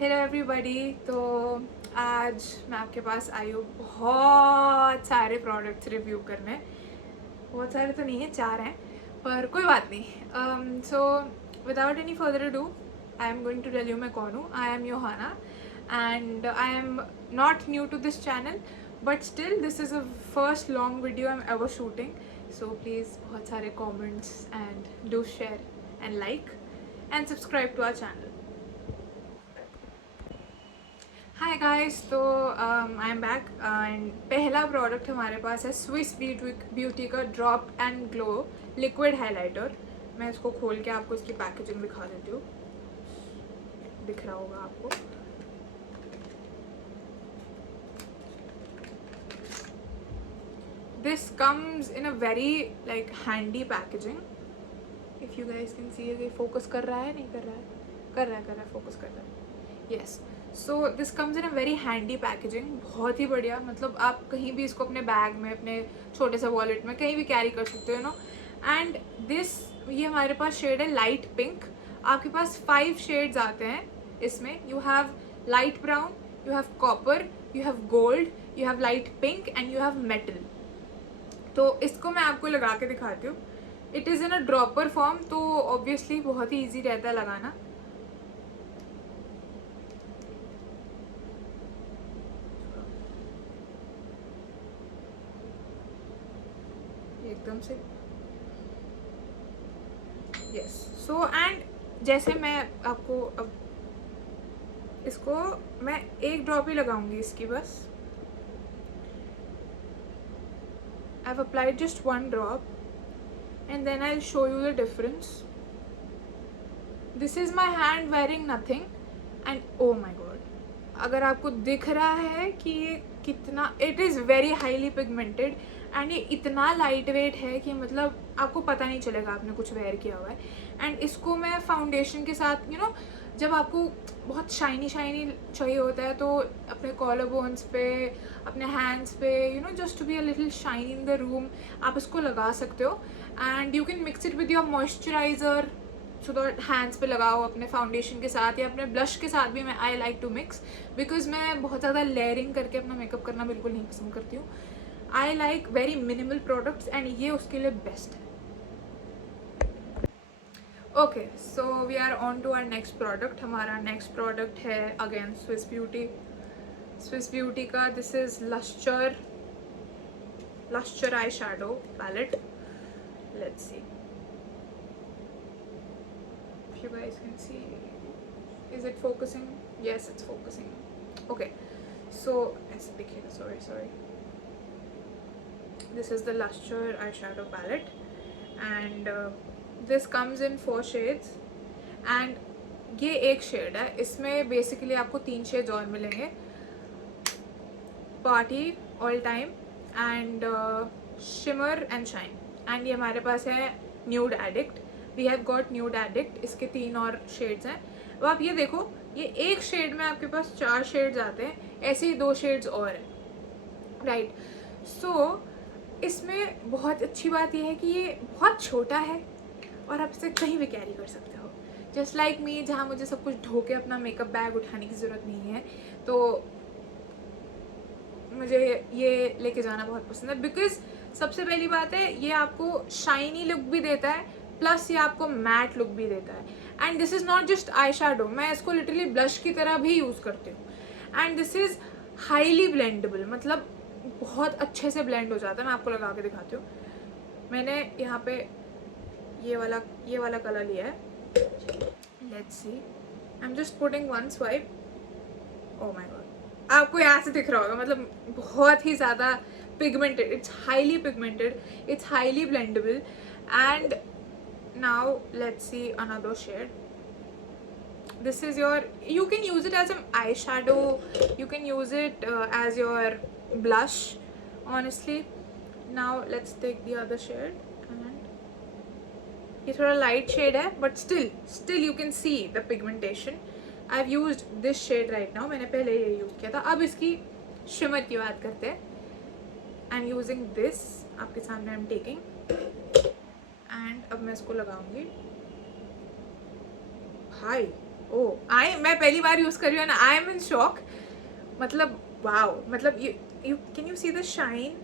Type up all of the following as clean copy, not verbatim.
Hello everybody. तो आज मैं आपके पास आई हूँ बहुत सारे प्रोडक्ट्स रिव्यू करने। बहुत सारे तो नहीं है, 4 हैं, पर कोई बात नहीं। So without any further do I am going to tell you मैं कौन हूँ। I am Yohana and I am not new to this channel, but still this is a first long video I am ever shooting. So please बहुत सारे comments and do share and like and subscribe to our channel. Hi guys, तो I am back and पहला product हमारे पास है Swiss Beauty का drop and glow liquid highlighter. मैं इसको खोल के आपको इसकी पैकेजिंग दिखा देती हूँ, दिख रहा होगा आपको। This comes in a very like handy packaging. If you guys can see, ये फोकस कर रहा है, नहीं कर रहा है, कर रहा है, फोकस कर रहा है, yes. So this comes in a very handy packaging, बहुत ही बढ़िया। मतलब आप कहीं भी इसको अपने बैग में, अपने छोटे से वॉलेट में कहीं भी कैरी कर सकते हो, नो। एंड दिस, ये हमारे पास शेड है लाइट पिंक। आपके पास 5 शेड्स आते हैं इसमें। You have light brown, you have copper, you have gold, you have light pink and you have metal. तो इसको मैं आपको लगा के दिखाती हूँ। It is in a dropper form, तो ऑब्वियसली बहुत ही ईजी रहता है लगाना। एकदम से, यस। सो एंड जैसे मैं आपको अब इसको मैं एक ड्रॉप ही लगाऊंगी इसकी बस। I have applied just 1 drop and then I will show you the difference. This is my hand wearing nothing and oh my god, अगर आपको दिख रहा है कि ये कितना, it is very highly pigmented and ये इतना लाइट वेट है कि मतलब आपको पता नहीं चलेगा आपने कुछ वेयर किया हुआ है। एंड इसको मैं फाउंडेशन के साथ, यू नो, जब आपको बहुत शाइनी शाइनी चाहिए होता है तो अपने कॉलर बोन्स पे, अपने हैंड्स पे, you know, just to be a little shine in the room, आप इसको लगा सकते हो। And you can mix it with your moisturiser, so that hands पे लगाओ अपने फाउंडेशन के साथ या अपने ब्लश के साथ भी। मैं I like to mix, because मैं बहुत ज़्यादा लेयरिंग करके अपना मेकअप करना बिल्कुल नहीं पसंद करती हूँ। I like very minimal products and ये उसके लिए बेस्ट है। Okay, so we are on to our next product. हमारा नेक्स्ट प्रोडक्ट है अगेन स्विस ब्यूटी का। This is lustre eye shadow palette. Let's see if you guys can see, is it focusing? Yes, it's focusing. Okay, so ऐसे दिखेगा, sorry. This is the Luster eyeshadow palette and this comes in 4 shades and ये एक shade है। इसमें basically आपको 3 shades और मिलेंगे, party, all time and shimmer and shine. And ये हमारे पास है nude addict. We have got nude addict, इसके 3 और शेड्स हैं। अब आप ये देखो, ये एक शेड में आपके पास 4 शेड्स आते हैं, ऐसे ही 2 शेड्स और हैं, राइट। सो इसमें बहुत अच्छी बात यह है कि ये बहुत छोटा है और आप इसे कहीं भी कैरी कर सकते हो, जस्ट लाइक मी, जहाँ मुझे सब कुछ ढो के अपना मेकअप बैग उठाने की ज़रूरत नहीं है। तो मुझे ये लेके जाना बहुत पसंद है, बिकॉज सबसे पहली बात है, ये आपको शाइनी लुक भी देता है, प्लस ये आपको मैट लुक भी देता है। And this is not just eye shadow, मैं इसको लिटरली ब्लश की तरह भी यूज़ करती हूँ। And this is highly blendable, मतलब बहुत अच्छे से ब्लेंड हो जाता है। मैं आपको लगा के दिखाती हूँ। मैंने यहाँ पे ये वाला कलर लिया है। Let's see, I am just putting 1 swipe. Oh my God, आपको यहाँ से दिख रहा होगा, मतलब बहुत ही ज़्यादा pigmented, it's highly pigmented, it's highly blendable. And now let's see another shade. This is your, you can use it as an eyeshadow, you can use it as your blush, honestly. Now let's take the other shade and ये थोड़ा light shade है, but still you can see the pigmentation. I've used this shade right now, मैंने पहले ये use किया था। अब इसकी shimmer की बात करते हैं। I'm using this, आपके सामने I'm taking, एंड अब मैं इसको लगाऊंगी। भाई मैं पहली बार यूज़ कर रही हूँ ना, आई एम इन शॉक. मतलब वाओ, मतलब you can you see the shine,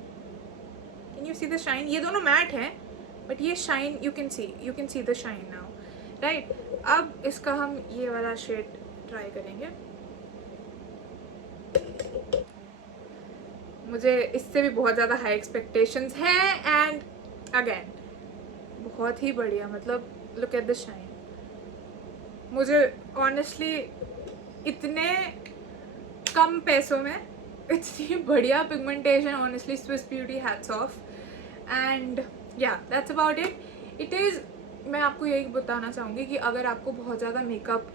can you see the shine. ये दोनों मैट हैं बट ये shine you can see the shine now, right. अब इसका हम ये वाला शेड ट्राई करेंगे. मुझे इससे भी बहुत ज़्यादा हाई एक्सपेक्टेशंस हैं एंड अगेन बहुत ही बढ़िया. मतलब लुक एट द शाइन. मुझे ऑनेस्टली इतने कम पैसों में इतनी बढ़िया pigmentation, honestly Swiss beauty hats off. And yeah that's about it. It is, मैं आपको यही बताना चाहूँगी कि अगर आपको बहुत ज़्यादा मेकअप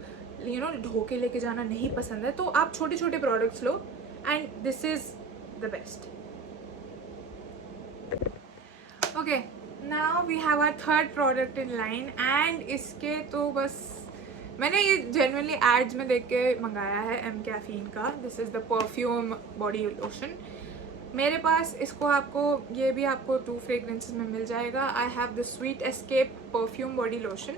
ढो के लेके जाना नहीं पसंद है तो आप छोटे छोटे प्रोडक्ट्स लो and this is the best. Okay, now we have our third product in line and इसके तो बस मैंने ये जेन्युइनली एड्स में देख के मंगाया है एम कैफीन का. This is the perfume body lotion. मेरे पास इसको आपको ये भी आपको 2 फ्रेग्रेंसेस में मिल जाएगा. I have the sweet escape perfume body lotion.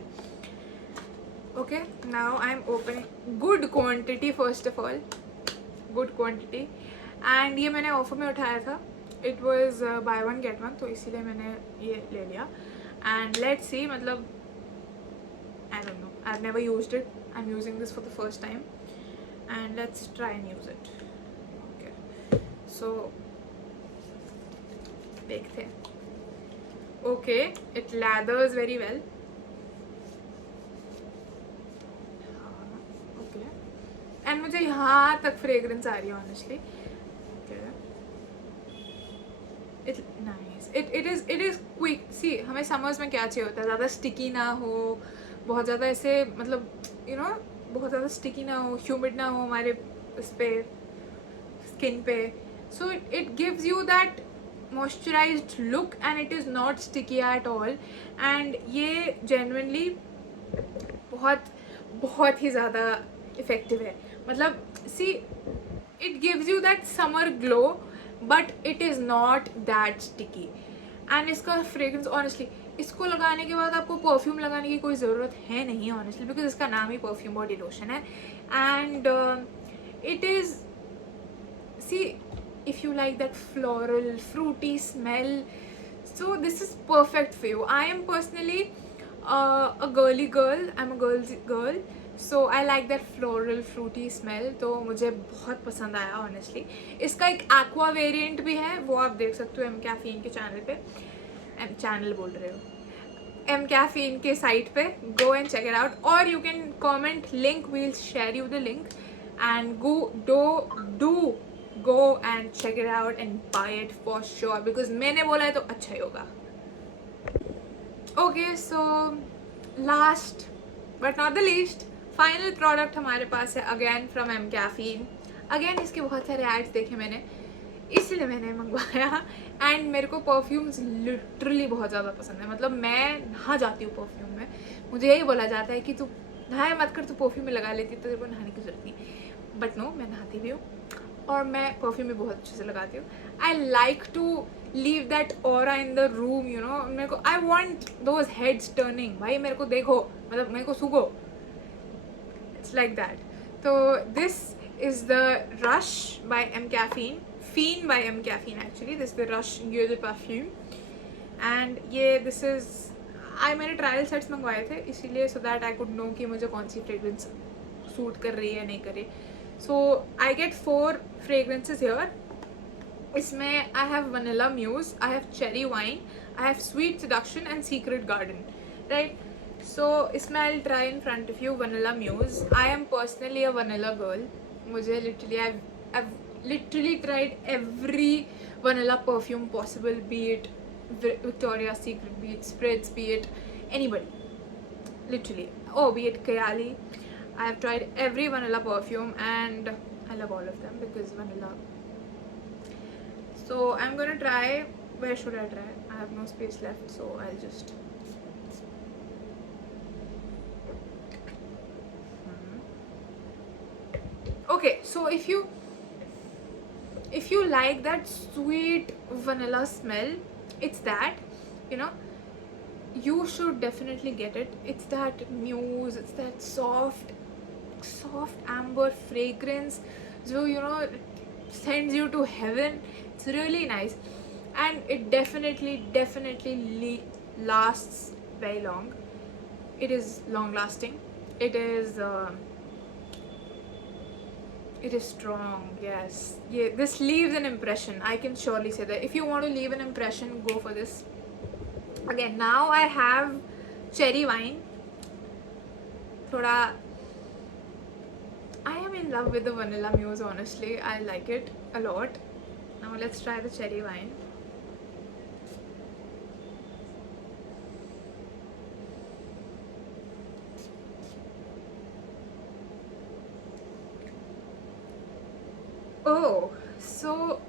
Okay, now I am opening. Good quantity, first of all good quantity. And ये मैंने ऑफर में उठाया था. इट वॉज बाय 1 get 1, तो इसीलिए मैंने ये ले लिया. एंड लेट्स सी, मतलब I don't know, I have never used it. I am using this for the first time and let's try and use it. Okay, so देखते हैं. Okay, it lathers very well. Okay, and मुझे यहाँ तक fragrance आ रही है honestly. It nice. It is quick. See, हमें summers में क्या चाहिए होता है, ज़्यादा स्टिकी ना हो, बहुत ज़्यादा ऐसे मतलब बहुत ज़्यादा स्टिकी ना हो, ह्यूमिड ना हो हमारे इस पे स्किन पे. So it gives you that moisturised look and it is not sticky at all. And ये जेन्युइनली बहुत बहुत ही ज़्यादा इफ़ेक्टिव है. मतलब see, it gives you that summer glow but it is not that sticky. And इसका fragrance honestly, इसको लगाने के बाद आपको परफ्यूम लगाने की कोई ज़रूरत है नहीं ऑनेस्टली, बिकॉज इसका नाम ही परफ्यूम बॉडी लोशन है. And it is, see, if you like that floral fruity smell, so this is perfect for you. I am personally a girly girl. I'm a girl, so I like that floral fruity smell. तो मुझे बहुत पसंद आया honestly. इसका एक aqua variant भी है, वो आप देख सकते हो एम कैफीन के चैनल पे. चैनल बोल रहे हो, एम कैफीन के साइट पे. go and check it out, or you can comment link, we'll share you the link and do go and check it out and buy it for sure, because मैंने बोला है तो अच्छा ही होगा. Okay, so last but not the least, final product हमारे पास है again from mCaffeine. Again इसके बहुत सारे एड्स देखे मैंने, इसलिए मैंने मंगवाया. एंड मेरे को परफ्यूम्स लिटरली बहुत ज़्यादा पसंद है. मतलब मैं नहा जाती हूँ परफ्यूम में. मुझे यही बोला जाता है कि तू नहाया मत कर, तू परफ्यूम में लगा लेती तो तेरे को नहाने की जरूरत नहीं. बट नो, मैं नहाती भी हूँ और मैं परफ्यूम भी बहुत अच्छे से लगाती हूँ. I like to leave that aura in the room, मेरे को, I want those heads turning. भाई मेरे को देखो, मतलब मेरे को सूखो. It's like that. तो this is the rush by m caffeine, फीन by m caffeine actually. This the rush use perfume. एंड ये दिस इज़, मैंने ट्रायल सेट्स मंगवाए थे इसीलिए, so that I could know कि मुझे कौन सी फ्रेग्रेंस सूट कर रही है या नहीं कर रही. So I get 4 fragrances here. इसमें I have Vanilla Muse, I have Cherry Wine, I have Sweet Seduction and Secret Garden, right? So इसमें I'll try in front of you Vanilla Muse. I am personally a vanilla girl. मुझे literally I've literally tried every vanilla perfume possible, be it Victoria's Secret, be it Spritz, be it anybody, literally. Oh, be it Kayali. I have tried every vanilla perfume and I love all of them because vanilla. So I'm gonna try, where should I try? I have no space left, so I'll just okay. So if you like that sweet vanilla smell, it's that, you should definitely get it. It's that Muse, it's that soft soft amber fragrance जो sends you to heaven. It's really nice, and it definitely lasts very long. It is long lasting. It is strong. Yes, yeah, this leaves an impression. I can surely say that if you want to leave an impression, go for this. Again, now I have cherry wine. Thoda I am in love with the Vanilla Muse, honestly. I like it a lot. Now let's try the cherry wine. Oh, so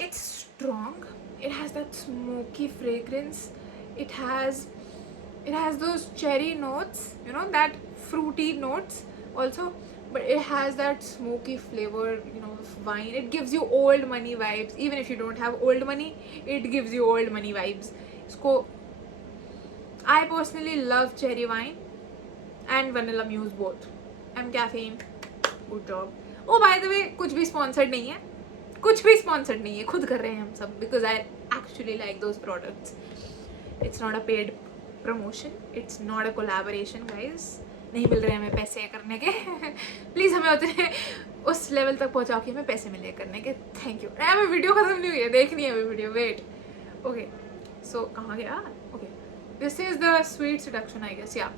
it's strong. It has that smoky fragrance. It has those cherry notes, that fruity notes also, but it has that smoky flavor, of wine. It gives you old money vibes. Even if you don't have old money, it gives you old money vibes. So I personally love cherry wine and Vanilla Muse both. I'm Caffeine. Good job. Oh, by the way, कुछ भी sponsored नहीं है. खुद कर रहे हैं हम सब, because I actually like those products. It's not a paid promotion. It's not a collaboration, guys. नहीं मिल रहे हमें पैसे करने के. प्लीज़ हमें उतने उस लेवल तक पहुँचाओ कि हमें पैसे मिले करने के. Thank you. हमें वीडियो खत्म नहीं हुई है, देखनी है हमें वीडियो. वेट. ओके, सो कहाँ गया? Okay, this is the sweet seduction, I guess. या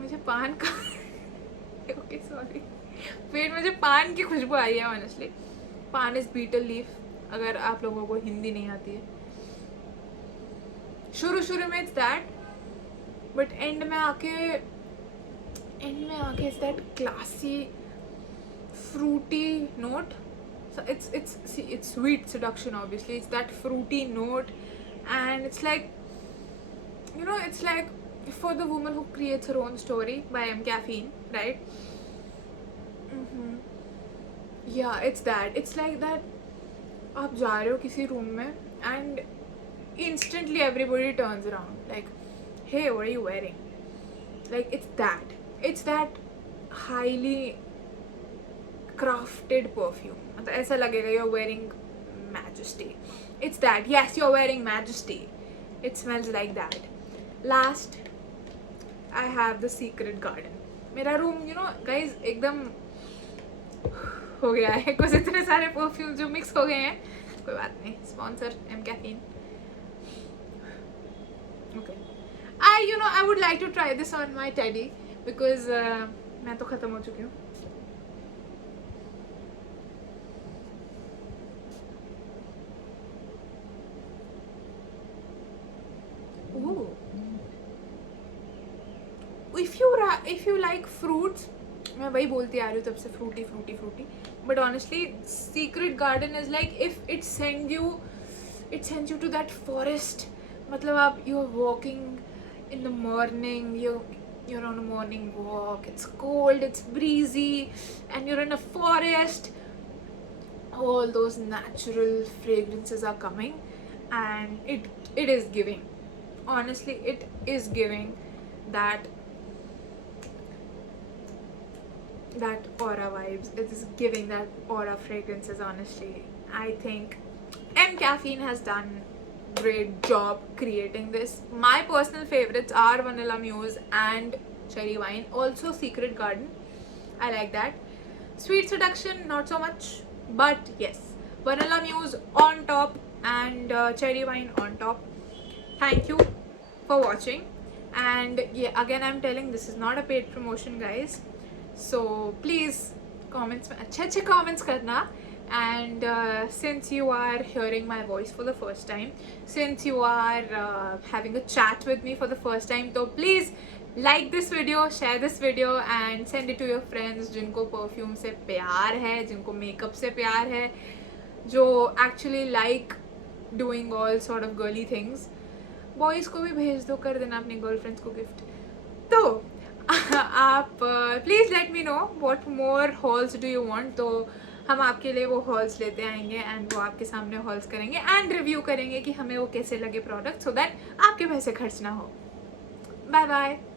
मुझे पान का ओके सॉरी, वेट, मुझे पान की खुशबू आई है ऑनेस्टली. पान इज बीटल लीफ, अगर आप लोगों को हिंदी नहीं आती है. शुरू में इट्स दैट, बट एंड में आके it's that classy fruity note. So it's sweet seduction, obviously. It's that fruity note, and it's like, it's like for the woman who creates her own story by Caffeine, right? Yeah, it's that. It's like that. आप जा रहे हो किसी room में and instantly everybody turns around like, hey, what are you wearing? Like, it's that highly crafted perfume. मतलब ऐसा लगेगा you're wearing Majesty. It's that. Yes, you're wearing Majesty. It smells like that. Last, I have the Secret Garden. मेरा room, guys, एकदम हो गया है, कुछ इतने सारे परफ्यूम जो मिक्स हो गए हैं. कोई बात नहीं. Sponsor Caffeine. Okay. I would like to try this on my teddy because मैं तो खत्म हो चुकी हूँ. Ooh. If you like fruits, मैं वही बोलती आ रही हूँ तब से, fruity. But honestly, Secret Garden is like if it sends you to that forest. मतलब आप you're walking in the morning, you're on a morning walk. It's cold, it's breezy, and you're in a forest. All those natural fragrances are coming, and it is giving. Honestly, it is giving that aura vibes. It is giving that aura fragrances. Honestly, I think Caffeine has done great job creating this. My personal favorites are Vanilla Muse and Cherry Wine. Also Secret Garden, I like that. Sweet Seduction, not so much, but yes, Vanilla Muse on top and Cherry Wine on top. Thank you for watching, and yeah, again I'm telling, this is not a paid promotion, guys, so please comments में अच्छे comments करना. And since you are hearing my voice for the first time, since you are having a chat with me for the first time, so please like this video, share this video, and send it to your friends जिनको perfume से प्यार है, जिनको makeup से प्यार है, जो actually like doing all sort of girly things. Boys को भी भेज दो, कर देना अपनी girlfriends को gift. तो आप please let me know what more halls do you want. तो हम आपके लिए वो हॉल्स लेते आएंगे एंड वो आपके सामने हॉल्स करेंगे एंड रिव्यू करेंगे कि हमें वो कैसे लगे प्रोडक्ट, सो दैट आपके पैसे खर्च ना हो. Bye bye.